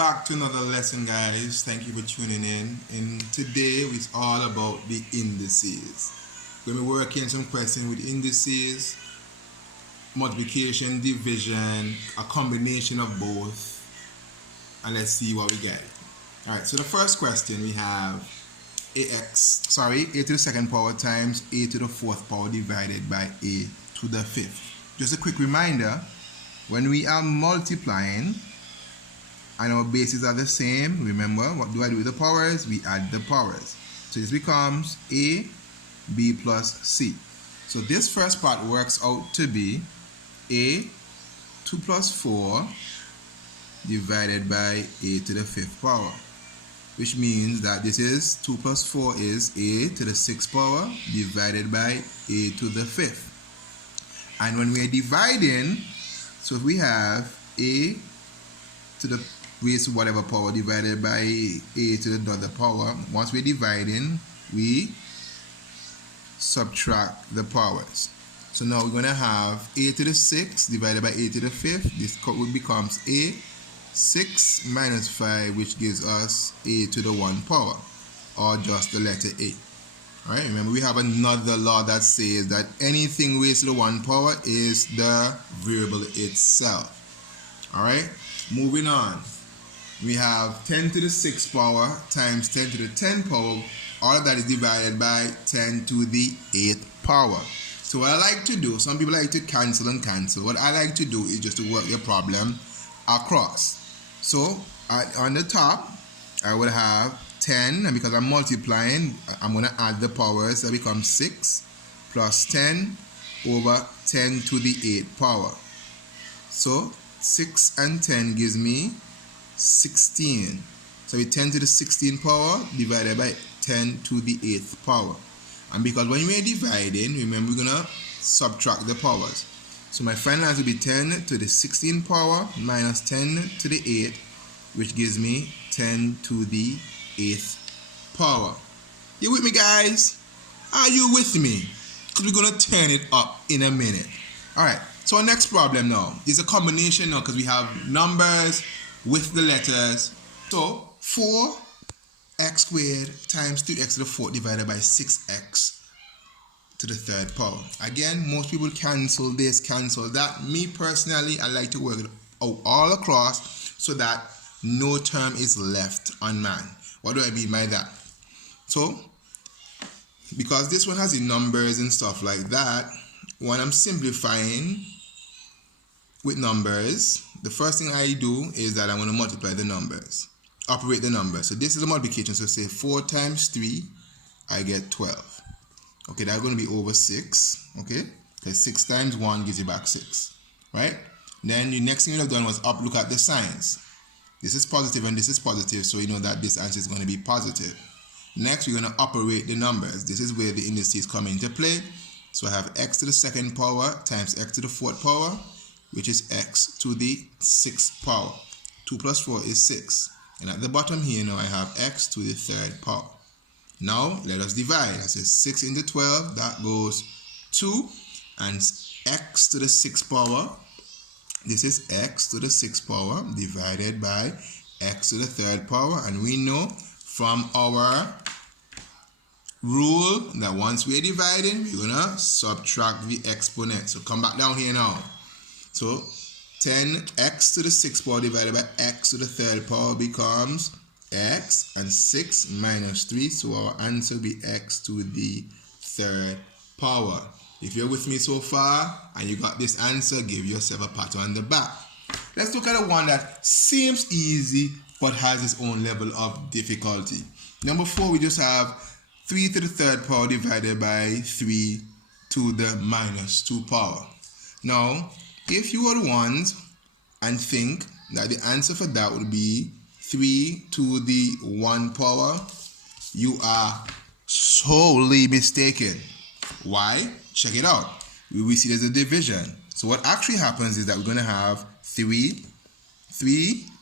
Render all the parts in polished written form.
back to another lesson, guys. Thank you for tuning in. And today it's all about the indices. We're going to be working some questions with indices, multiplication, division, a combination of both, and let's see what we get. Alright, so the first question we have a to the second power times a to the fourth power divided by a to the fifth. Just a quick reminder, when we are multiplying and our bases are the same, remember, what do I do with the powers? We add the powers. So this becomes a, b plus c. So this first part works out to be a 2 plus 4 divided by a to the fifth power, which means that this is 2 plus 4 is a to the sixth power divided by a to the fifth. And when we are dividing, so if we have a to the raised to whatever power divided by a to the other power, once we're dividing, we subtract the powers. So now we're going to have a to the 6th divided by a to the 5th. This becomes a 6 minus 5, which gives us a to the 1 power, or just the letter a. Alright, remember we have another law that says that anything raised to the 1 power is the variable itself. Alright, moving on. We have 10 to the 6th power times 10 to the 10th power. All of that is divided by 10 to the 8th power. So what I like to do, some people like to cancel and cancel. What I like to do is just to work the problem across. So on the top, I would have 10, and because I'm multiplying, I'm going to add the powers. That becomes 6 plus 10 over 10 to the 8th power. So 6 and 10 gives me 16. So we 10 to the 16th power divided by 10 to the 8th power. And because when we're dividing, remember we're going to subtract the powers. So my final answer will be 10 to the 16th power minus 10 to the 8th, which gives me 10 to the 8th power. You with me, guys? Are you with me? Because we're going to turn it up in a minute. Alright, so our next problem now is a combination now, because we have numbers with the letters. So 4x squared times 3x to the 4th divided by 6x to the 3rd power. Again, most people cancel this, cancel that. Me personally, I like to work it out all across so that no term is left unmanned. What do I mean by that? So, because this one has the numbers and stuff like that, when I'm simplifying with numbers, the first thing I do is that I'm going to multiply the numbers, operate the numbers. So this is a multiplication. So say 4 times 3, I get 12. Okay, that's going to be over 6. Okay, because 6 times 1 gives you back 6. Right? Then the next thing you've done was look at the signs. This is positive and this is positive, so you know that this answer is going to be positive. Next, we're going to operate the numbers. This is where the indices come into play. So I have x to the 2nd power times x to the 4th power, which is x to the 6th power. 2 plus 4 is 6. And at the bottom here now I have x to the 3rd power. Now let us divide. I say 6 into 12, that goes 2. And x to the 6th power, this is x to the 6th power divided by x to the 3rd power. And we know from our rule that once we're dividing, we're going to subtract the exponent. So come back down here now. So 10x to the 6th power divided by x to the 3rd power becomes x, and 6 minus 3, so our answer will be x to the 3rd power. If you're with me so far and you got this answer, give yourself a pat on the back. Let's look at the one that seems easy but has its own level of difficulty. Number 4, we just have 3 to the 3rd power divided by 3 to the minus 2 power. Now, if you are the ones and think that the answer for that would be 3 to the 1 power, you are sorely mistaken. Why? Check it out. We see there's a division. So what actually happens is that we're going to have 3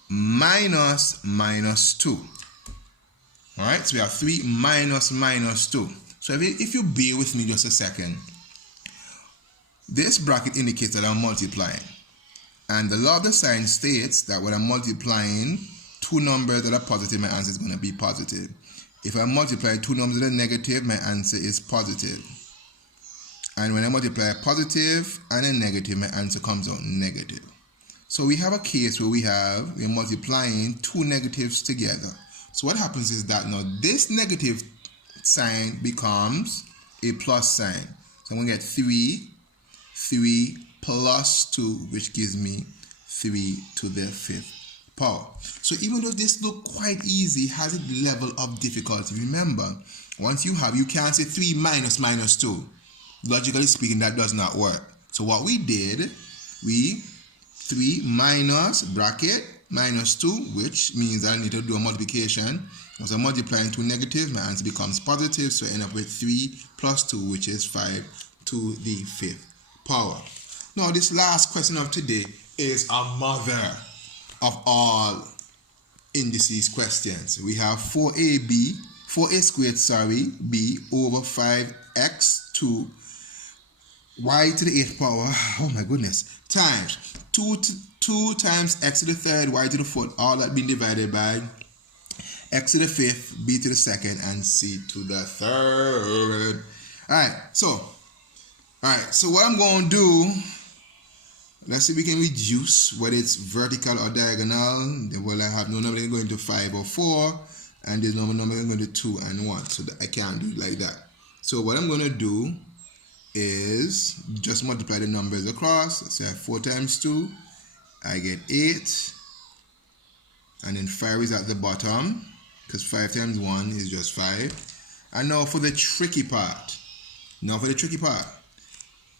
minus minus 2. Alright, so we have 3 minus minus 2. So if you bear with me just a second, this bracket indicates that I'm multiplying. And the law of the sign states that when I'm multiplying two numbers that are positive, my answer is going to be positive. If I multiply two numbers that are negative, my answer is positive. And when I multiply a positive and a negative, my answer comes out negative. So we have a case where we're multiplying two negatives together. So what happens is that now this negative sign becomes a plus sign. So I'm going to get 3 plus 2, which gives me 3 to the 5th power. So even though this looks quite easy, it has a level of difficulty. Remember, once you can't say 3 minus 2. Logically speaking, that does not work. So what we did, 3 minus bracket minus 2, which means I need to do a multiplication. Once I'm multiplying two negatives, my answer becomes positive, so I end up with 3 plus 2, which is 5 to the 5th power. Now, this last question of today is a mother of all indices questions. We have 4a squared, b over 5x to y to the 8th power, oh my goodness, times 2 times x to the 3rd, y to the 4th, all that being divided by x to the 5th, b to the 2nd, and c to the 3rd. Alright, so what I'm going to do, let's see if we can reduce whether it's vertical or diagonal. Well, I have no number going to 5 or 4, and there's no number going to 2 and 1, so I can't do it like that. So what I'm going to do is just multiply the numbers across. So I have 4 times 2, I get 8, and then 5 is at the bottom, because 5 times 1 is just 5. And now for the tricky part.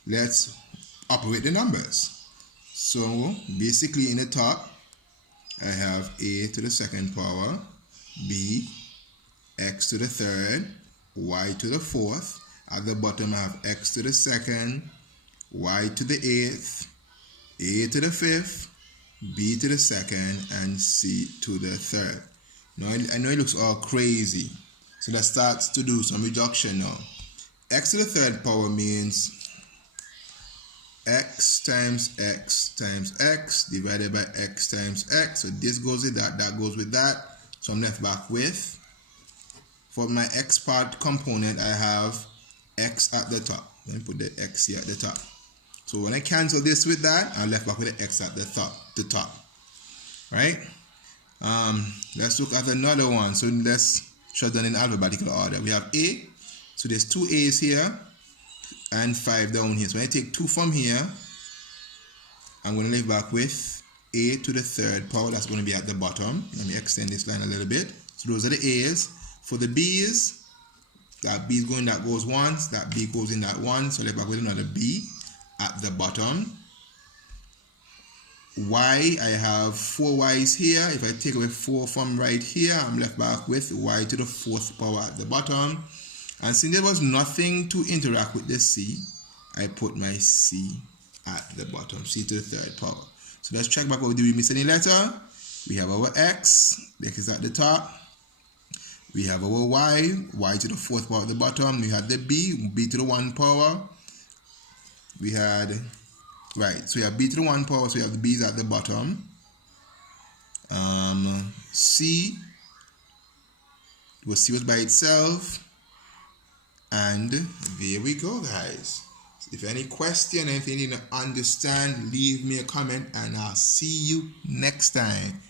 Let's operate the numbers. So basically in the top, I have a to the 2nd power, b, x to the 3rd, y to the 4th. At the bottom, I have x to the 2nd, y to the 8th, a to the 5th, b to the 2nd, and c to the 3rd. Now, I know it looks all crazy, so that starts to do some reduction now. X to the 3rd power means x times x times x divided by x times x. So this goes with that, that goes with that. So I'm left back with, for my x part component, I have x at the top. Let me put the x here at the top. So when I cancel this with that, I'm left back with the x at the top. Right? Let's look at another one. So let's shut down in alphabetical order. We have a. So there's 2 a's here and 5 down here. So when I take 2 from here, I'm going to leave back with a to the 3rd power. That's going to be at the bottom. Let me extend this line a little bit. So those are the a's. For the b's, that b is going, that goes once, that b goes in that one, so left back with another b at the bottom. Y, I have 4 y's here. If I take away 4 from right here, I'm left back with y to the 4th power at the bottom. And since there was nothing to interact with the c, I put my c at the bottom, c to the 3rd power. So let's check back over. Did we miss any letter? We have our x is at the top. We have our y to the 4th power at the bottom. We had the b to the 1 power. We had, right, so we have b to the 1 power, so we have the b's at the bottom. C was by itself. And there we go, guys. If any question, anything you need to understand, leave me a comment, and I'll see you next time.